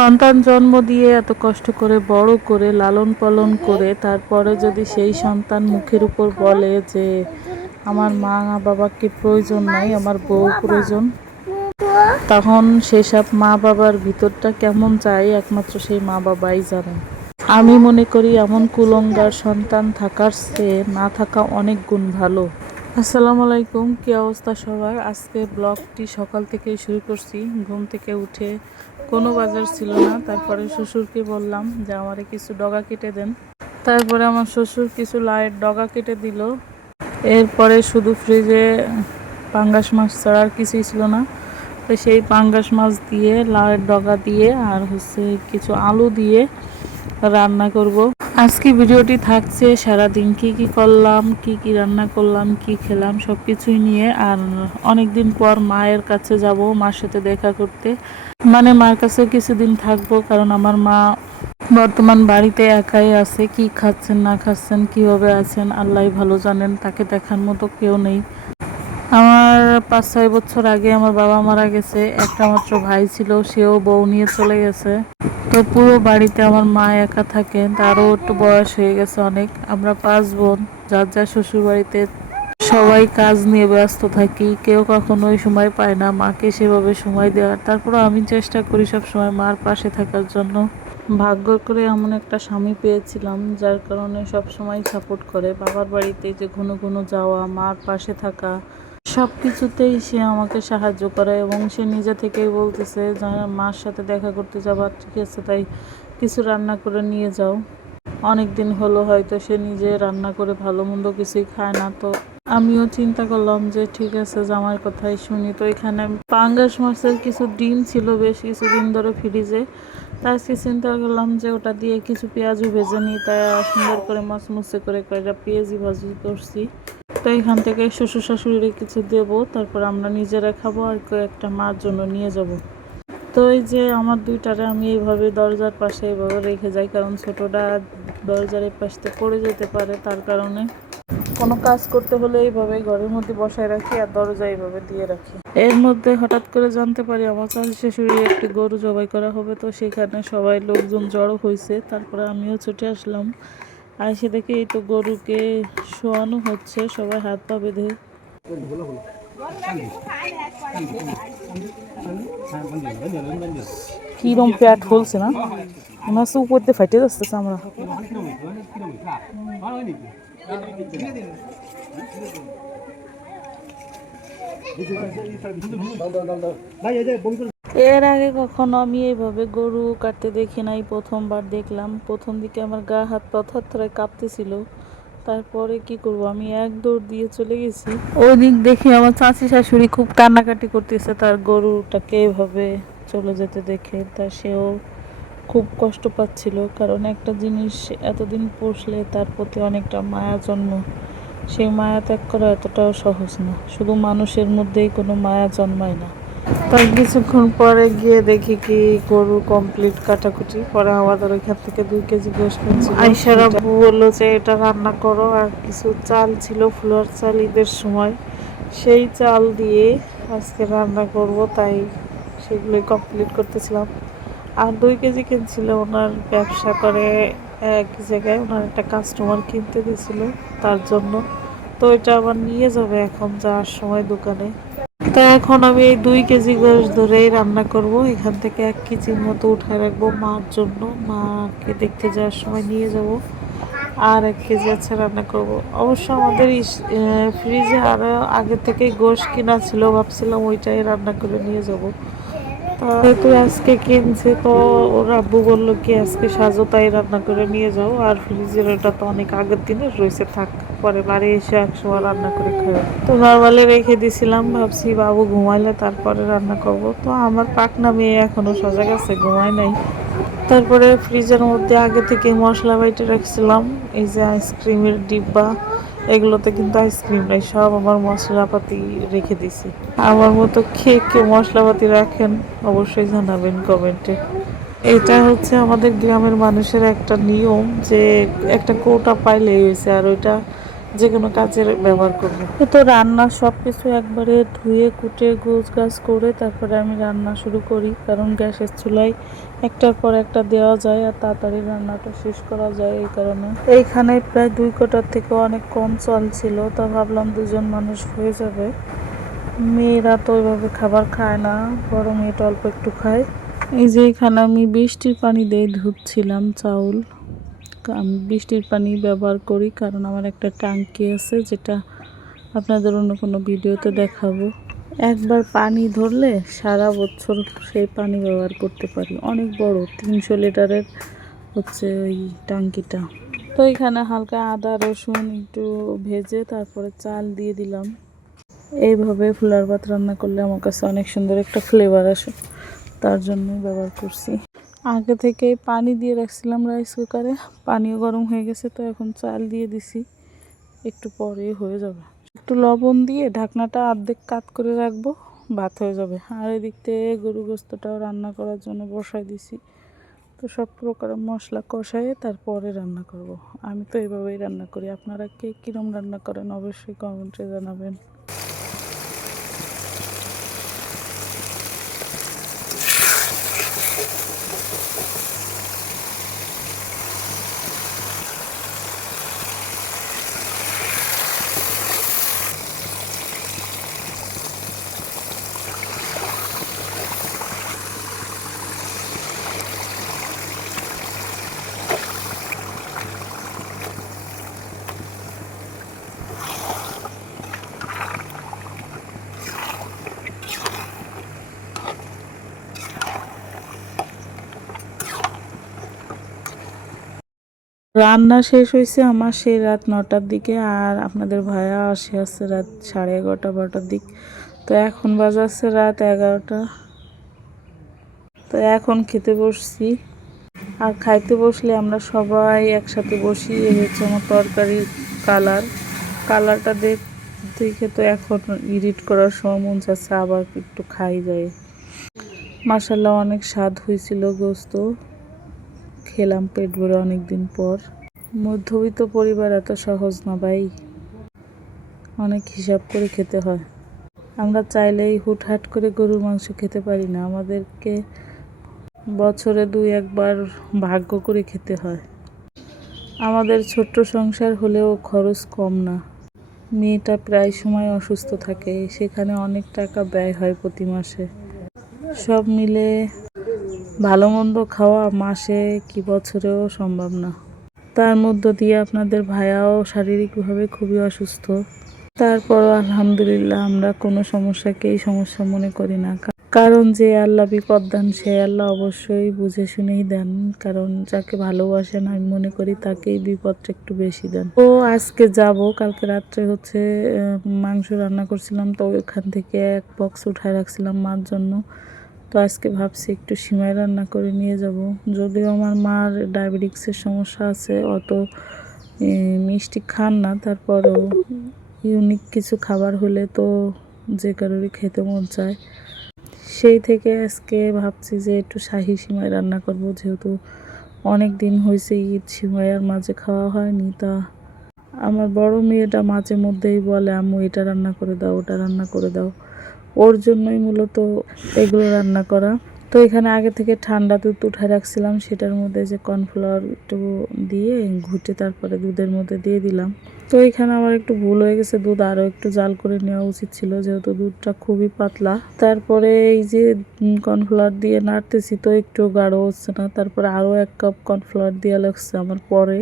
সন্তান জন্ম দিয়ে এত কষ্ট করে বড় করে লালন পালন করে তারপরে যদি সেই সন্তান মুখের উপর বলে যে আমার মা বাবাকে প্রয়োজন নাই, আমার বউ প্রয়োজন, তখন সেসব মা বাবার ভিতরটা কেমন চাই একমাত্র সেই মা বাবাই জানেন। আমি মনে করি এমন কুলঙ্গার সন্তান থাকার চেয়ে না থাকা অনেক গুণ ভালো। আসসালামু আলাইকুম, কী অবস্থা সবার? আজকে ব্লগটি সকাল থেকেই শুরু করছি। ঘুম থেকে উঠে কোনো বাজার ছিল না, তারপরে শ্বশুরকে বললাম যে আমারে কিছু ডগা কেটে দেন। তারপরে আমার শ্বশুর কিছু লাউয়ের ডগা কেটে দিল। এরপরে শুধু ফ্রিজে পাঙ্গাস মাছ ছাড়া আর কিছুই ছিল না, তো সেই পাঙ্গাস মাছ দিয়ে লাউয়ের ডগা দিয়ে আর কিছু আলু দিয়ে রান্না করব। আজকে ভিডিওটি থাকছে সারাদিন কি কি করলাম, কি কি রান্না করলাম, কি খেলাম, সব কিছুই নিয়ে। আর অনেকদিন পর মায়ের কাছে যাব, মার সাথে দেখা করতে, মানে মার কাছেও কিছুদিন থাকবো, কারণ আমার মা বর্তমান বাড়িতে একাই আছে। কি খাচ্ছেন না খাচ্ছেন, কিভাবে আছেন আল্লাহ ভালো জানেন, তাকে দেখার মতো কেউ নেই। আমার 5-6 বছর আগে আমার বাবা মারা গেছে, একটা মাত্র ভাই ছিল, সেও বউ নিয়ে চলে গেছে। তো পুরো বাড়িতে আমার মা একা থাকে, তারও একটু বয়স হয়ে গেছে অনেক। আমরা 5 বোন, যার যার শ্বশুর বাড়িতে সবাই কাজ নিয়ে ব্যস্ত থাকি, কেউ কখনোই সময় পায় না মাকে সেভাবে সময় দেওয়ার। তারপরে আমি চেষ্টা করি সব সময় মার পাশে থাকার জন্য। ভাগ্য করে এমন একটা স্বামী পেয়েছিলাম যার কারণে সব সময় সাপোর্ট করে। বাবার বাড়িতে যে ঘন ঘন যাওয়া, মার পাশে থাকা, সব কিছুতেই সে আমাকে সাহায্য করে এবং সে নিজে থেকেই বলতেছে যে মার সাথে দেখা করতে যাবা, ঠিক আছে তাই কিছু রান্না করে নিয়ে যাও। অনেক দিন হলো হয়তো সে নিজে রান্না করে ভালো মন্দ কিছুই খায় না, তো আমিও চিন্তা করলাম যে ঠিক আছে জামাইয়ের কথাই শুনি। তো এখানে পাঙ্গাস মাছের কিছু ডিম ছিল বেশ কিছুদিন ধরে ফ্রিজে, তাই আজকে চিন্তা করলাম যে ওটা দিয়ে কিছু পেঁয়াজু ভেজে নিই, তাই সুন্দর করে মচমচে করে কয়েকটা পেঁয়াজি ভাজি করছি। তো এখান থেকে শ্বশুর শাশুড়িরে কিছু দেবো, তারপর আমরা নিজেরা খাবো আর কয়েকটা মার জন্য নিয়ে যাব। তো এই যে আমার দুইটারে আমি এইভাবে দরজার পাশে এইভাবে রেখে যাই, কারণ ছোটোটা দরজার এই পাশে পড়ে যেতে পারে, তার কারণে কোনো কাজ করতে হলে এইভাবে ঘরের মধ্যে বসায় রাখি আর দরজা এইভাবে দিয়ে রাখি। এর মধ্যে হঠাৎ করে জানতে পারি আমার চাচি শাশুড়ি একটি গরু জবাই করা হবে, তো সেখানে সবাই লোকজন জড়ো হয়েছে। তারপরে আমিও ছুটে আসলাম, এসে দেখি এই তো গরুকে শোয়ানো হচ্ছে, সবাই হাত পা বেঁধে। কিরম পেট ফুলছে না, মনে হচ্ছে উপর দিয়ে ফাইটে যাচ্ছে আমরা। এর আগে কখনো আমি এইভাবে গরু কাটতে দেখি নাই, প্রথমবার দেখলাম। প্রথম দিকে আমার গা হাত পা থরথরে কাঁপতেছিল, তারপরে কি করব, আমি এক দৌড় দিয়ে চলে গেছি। ওই দিক দেখে আমার চাচি শাশুড়ি খুব কান্নাকাটি করতেছে তার গরুটাকে এভাবে চলে যেতে দেখে, তা সেও খুব কষ্ট পাচ্ছিল, কারণ একটা জিনিস এতদিন পুষলে তার প্রতি অনেকটা মায়া জন্ম, সেই মায়া ত্যাগ করা এতটাও সহজ না, শুধু মানুষের মধ্যেই কোনো মায়া জন্মায় না। তার কিছুক্ষণ পরে গিয়ে দেখি কি গরু কমপ্লিট কাটাকুটি পরে আমাদের ওইখান থেকে 2 কেজি গোশ কিনছিল। আইসার আব্বু বললো যে এটা রান্না করো, আর কিছু চাল ছিল ফ্লোর চাল, ঈদের সময় সেই চাল দিয়ে আজকে রান্না করব, তাই সেগুলোই কমপ্লিট করতেছিলাম। আর 2 কেজি কিনছিল, ওনার ব্যবসা করে এক জায়গায়, ওনার একটা কাস্টমার কিনতে দিয়েছিল তার জন্য, তো এটা আবার নিয়ে যাবে এখন যাওয়ার সময় দোকানে। তো এখন আমি এই 2 কেজি গোশ ধরেই রান্না করব, এখান থেকে 1 কেজির মতো উঠায় রাখবো মার জন্য, মাকে দেখতে যাওয়ার সময় নিয়ে যাব। আর 1 কেজি আছে রান্না করব। অবশ্য আমাদের ফ্রিজে আরও আগে থেকে গোশ কিনা ছিল, ভাবছিলাম ওইটাই রান্না করে নিয়ে যাব। যেহেতু আজকে কিনছে, তো ওর আব্বু বললো কি আজকে সাজো তাই রান্না করে নিয়ে যাও, আর ফ্রিজের ওটা তো অনেক আগের দিনের রয়েছে, থাক পরে বাড়ি এসে একসময় রান্না করে খাবে। তো নর্মালি রেখে দিছিলাম, ভাবছি বাবু ঘুমাইলে তারপরে রান্না করব। তো আমার পাকনা মেয়ে এখনো সজাগ আছে, ঘুমায় নাই। তারপরে ফ্রিজের মধ্যে আগে থেকে মশলা বাইটে রাখছিলাম, এই যে আইসক্রিমের ডিব্বা, এগুলোতে কিন্তু আইসক্রিম নাই, সব আমার মশলাপাতি রেখে দিছি। আমার মতো খেয়ে কেউ মশলাপাতি রাখেন অবশ্যই জানাবেন কমেন্টে। এটা হচ্ছে আমাদের গ্রামের মানুষের একটা নিয়ম যে একটা কৌটা পাইলেই হয়েছে, আর ওইটা যে কোনো কাজে ব্যবহার করবো। তো রান্না সব কিছু একবারে ধুয়ে কুটে গোছ গাছ করে তারপরে আমি রান্না শুরু করি, কারণ গ্যাসের চুলায় একটার পর একটা দেওয়া যায় আর তাড়াতাড়ি রান্নাটা শেষ করা যায়। এই কারণে এইখানে প্রায় 2 কোটার থেকে অনেক কম চাল ছিল, তা ভাবলাম 2জন মানুষ হয়ে যাবে। মেয়েরা তো ওইভাবে খাবার খায় না, বড় মেয়েটা অল্প একটু খায়। এই যে এখানে আমি বৃষ্টির পানি দিয়ে ধুচ্ছিলাম চাউল। আমি বৃষ্টির পানি ব্যবহার করি কারণ আমার একটা ট্যাঙ্কি আছে, যেটা আপনাদের অন্য কোনো ভিডিওতে দেখাবো। একবার পানি ধরলে সারা বছর সেই পানি ব্যবহার করতে পারি। অনেক বড়, 300 লিটারের হচ্ছে ওই ট্যাঙ্কিটা। তো এখানে হালকা আদা রসুন একটু ভেজে তারপরে চাল দিয়ে দিলাম। এইভাবে ফুলার ভাত রান্না করলে আমার কাছে অনেক সুন্দর একটা ফ্লেভার আসে, তার জন্যই ব্যবহার করছি। আগে থেকে পানি দিয়ে রাখছিলাম রাইস কুকারে, পানিও গরম হয়ে গেছে, তো এখন চাল দিয়ে দিছি, একটু পরে হয়ে যাবে। একটু লবণ দিয়ে ঢাকনাটা অর্ধেক কাত করে রাখবো, ভাত হয়ে যাবে। আর এদিক থেকে গরু গোস্তটাও রান্না করার জন্য বসাই দিছি। তো সব প্রকার মশলা কষায়ে তারপরে রান্না করব। আমি তো এইভাবেই রান্না করি। আপনারা কে কীরকম রান্না করেন অবশ্যই কমেন্টে জানাবেন। রান্না শেষ হয়েছে আমার সেই রাত 9টার দিকে, আর আপনাদের ভাইয়া আসছে রাত 11:30-12টার দিক। তো এখন বাজাচ্ছে রাত 11টা। তো এখন খেতে বসছি। আর খাইতে বসলে আমরা সবাই একসাথে বসি। এই হচ্ছে আমার তরকারির কালারটা দেখে তো এখন এডিট করার সময় মন চাচ্ছে আবার একটু খাই যায়। মাশাআল্লাহ অনেক স্বাদ হয়েছিল গোস্ত, খেলাম পেট ভরে অনেক দিন পর। মধ্যবিত্ত পরিবার এত সহজ না ভাই, অনেক হিসাব করে খেতে হয়। আমরা চাইলেই হুটহাট করে গরুর মাংস খেতে পারি না, আমাদেরকে বছরে 2-1 বার ভাগ্য করে খেতে হয়। আমাদের ছোট্ট সংসার হলেও খরচ কম না। মেয়েটা প্রায় সময় অসুস্থ থাকে, সেখানে অনেক টাকা ব্যয় হয় প্রতি মাসে। সব মিলে ভালো মন্দ খাওয়া মাসে কি বছরেও সম্ভব না। তার মধ্য দিয়ে আপনাদের ভাইয়াও শারীরিকভাবে খুবই অসুস্থ। তারপরও আলহামদুলিল্লাহ আমরা কোনো সমস্যাকেই সমস্যা মনে করি না, কারণ যে আল্লাহ বিপদ দেন সে আল্লাহ অবশ্যই বুঝে শুনেই দেন। কারণ যাকে ভালোবাসেন আমি মনে করি তাকেই বিপদটা একটু বেশি দেন। তো আজকে যাব, কালকে রাত্রে হচ্ছে মাংস রান্না করছিলাম, তো ওইখান থেকে 1 বক্স উঠায় রাখছিলাম মার জন্য। তো আজকে ভাবছি একটু সিমাই রান্না করে নিয়ে যাব। যদিও আমার মার ডায়াবেটিক্সের সমস্যা আছে, অত মিষ্টি খান না, তারপরেও ইউনিক কিছু খাবার হলে তো যে কারোরই খেতে মন চায়। সেই থেকে আজকে ভাবছি যে একটু শাহি সিমাই রান্না করব, যেহেতু অনেক দিন হয়েছে ঈদ সিমাই আর মাঝে খাওয়া হয়নি। তা আমার বড় মেয়েটা মাঝে মধ্যেই বলে আম্মু এটা রান্না করে দাও, ওটা রান্না করে দাও, ওর জন্যই মূলত এগুলো রান্না করা। তো এখানে আগে থেকে ঠান্ডা দুধ উঠায় রাখছিলাম, সেটার মধ্যে যে কর্নফ্লাওয়ার একটু দিয়ে ঘুটে তারপরে দুধের মধ্যে দিয়ে দিলাম। তো এখানে আমার একটু ভুল হয়ে গেছে, দুধ আরও একটু জাল করে নেওয়া উচিত ছিল, যেহেতু দুধটা খুবই পাতলা। তারপরে এই যে কর্নফ্লাওয়ার দিয়ে নাড়তেছি তো একটু গাঢ় হচ্ছে না, তারপরে আরও 1 কাপ কর্নফ্লাওয়ার দেওয়া লাগছে আমার পরে।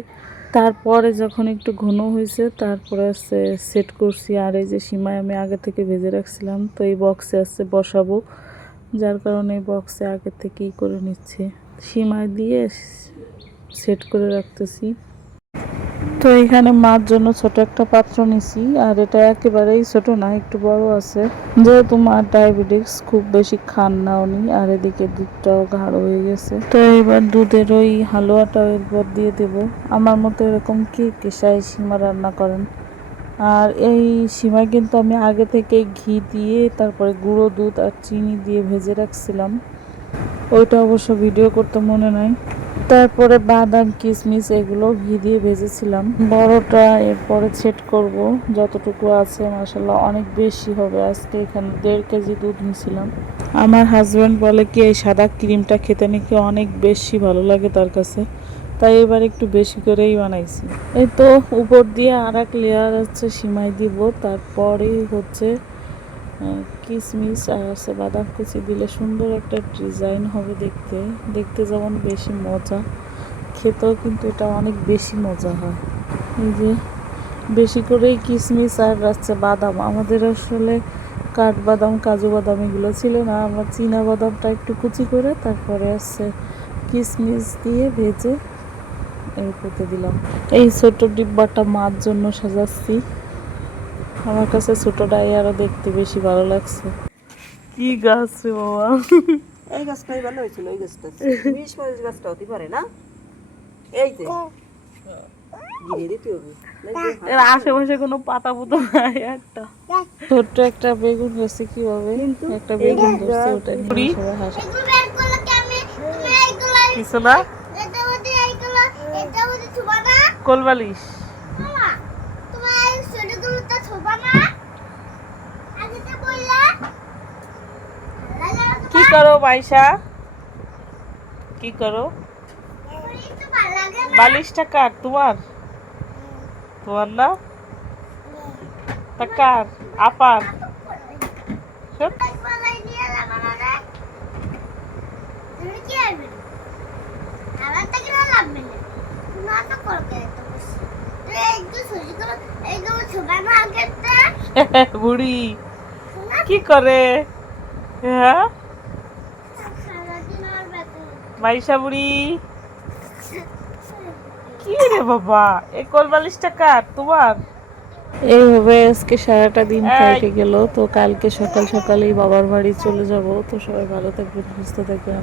তারপরে যখন একটু ঘন হয়েছে তারপরে সেট করছি। আর এই যে সিমাই আমি আগে থেকে ভেজে রাখছিলাম, তো এই বক্সে বসাবো, যার কারণে এই বক্সে আগে থেকেই করে নিচ্ছে। সিমাই দিয়ে সেট করে রাখতেছি। তো এখানে মার জন্য ছোট একটা পাত্র নিছি, আর এটা একেবারেই ছোট না, একটু বড় আছে, যেহেতু মার ডায়াবেটিক্স খুব বেশি খান না উনি। আর এদিকে দুধটাও গাঢ় হয়ে গেছে, তো এবার দুধের ওই হালুয়াটাও এরপর দিয়ে দেব। আমার মতো এরকম কি শাহী সিমাই রান্না করেন। আর এই সিমাই কিন্তু আমি আগে থেকে ঘি দিয়ে তারপরে গুঁড়ো দুধ আর চিনি দিয়ে ভেজে রাখছিলাম, ওইটা অবশ্য ভিডিও করতে মনে নাই। তারপরে বাদাম কিশমিশ এগুলো ঘি দিয়ে ভেজেছিলাম। বড়টা এরপরে সেট করব, যতটুকু আছে মাশাল্লাহ অনেক বেশি হবে। আজকে এখানে 1.5 কেজি দুধ নিয়েছিলাম। আমার হাজব্যান্ড বলে কি এই সাদা ক্রিমটা খেতে নাকি অনেক বেশি ভালো লাগে তার কাছে, তাই এবার একটু বেশি করেই বানাইছি। এই তো উপর দিয়ে আর এক লেয়ার হচ্ছে সিমাই দিব, তারপরে হচ্ছে কিশমিশ আর হচ্ছে বাদাম কুচি দিলে সুন্দর একটা ডিজাইন হবে দেখতে। দেখতে যেমন বেশি মজা, খেতেও কিন্তু এটা অনেক বেশি মজা হয়। এই যে বেশি করেই কিশমিশ আর হচ্ছে বাদাম, আমাদের আসলে কাঠবাদাম কাজু বাদাম এগুলো ছিল না, আমার চীনা বাদামটা একটু কুচি করে তারপরে হচ্ছে কিশমিশ দিয়ে ভেজে এর করতে দিলাম। এই ছোট ডিব্বাটা মার জন্য সাজাচ্ছি, আমার কাছে ছোটটাই আরো দেখতে বেশি ভালো লাগছে। কি গাছ রে বাবা, এই গাছটাই ভালো হয়েছিল। এই গাছটা 20-25 গাছটা হতে পারে না? এই যে গিরে দিতে হবে। এর আশেপাশে কোনো পাতা পুতো নাই। একটা ছোট্ট একটা বেগুন ধরছে, কিভাবে একটা বেগুন ধরছে ওটা নিয়ে সবাই হাসে। কিছু না, কোলবালিশ কি করো মাইশা, কি করো? বালিশটা কার? তোমার? তোমার না, তা কার? আপার। শোন, বুড়ি কি করে? হ্যাঁ মাইশা বুড়ি, কি রে বাবা, এই কোলবালিশটা কার? তোমার? এইভাবে আজকে সারাটা দিন কেটে গেল। তো কালকে সকাল সকালেই বাবার বাড়ি চলে যাব। তো সবাই ভালো থাকবেন, সুস্থ থাকবেন।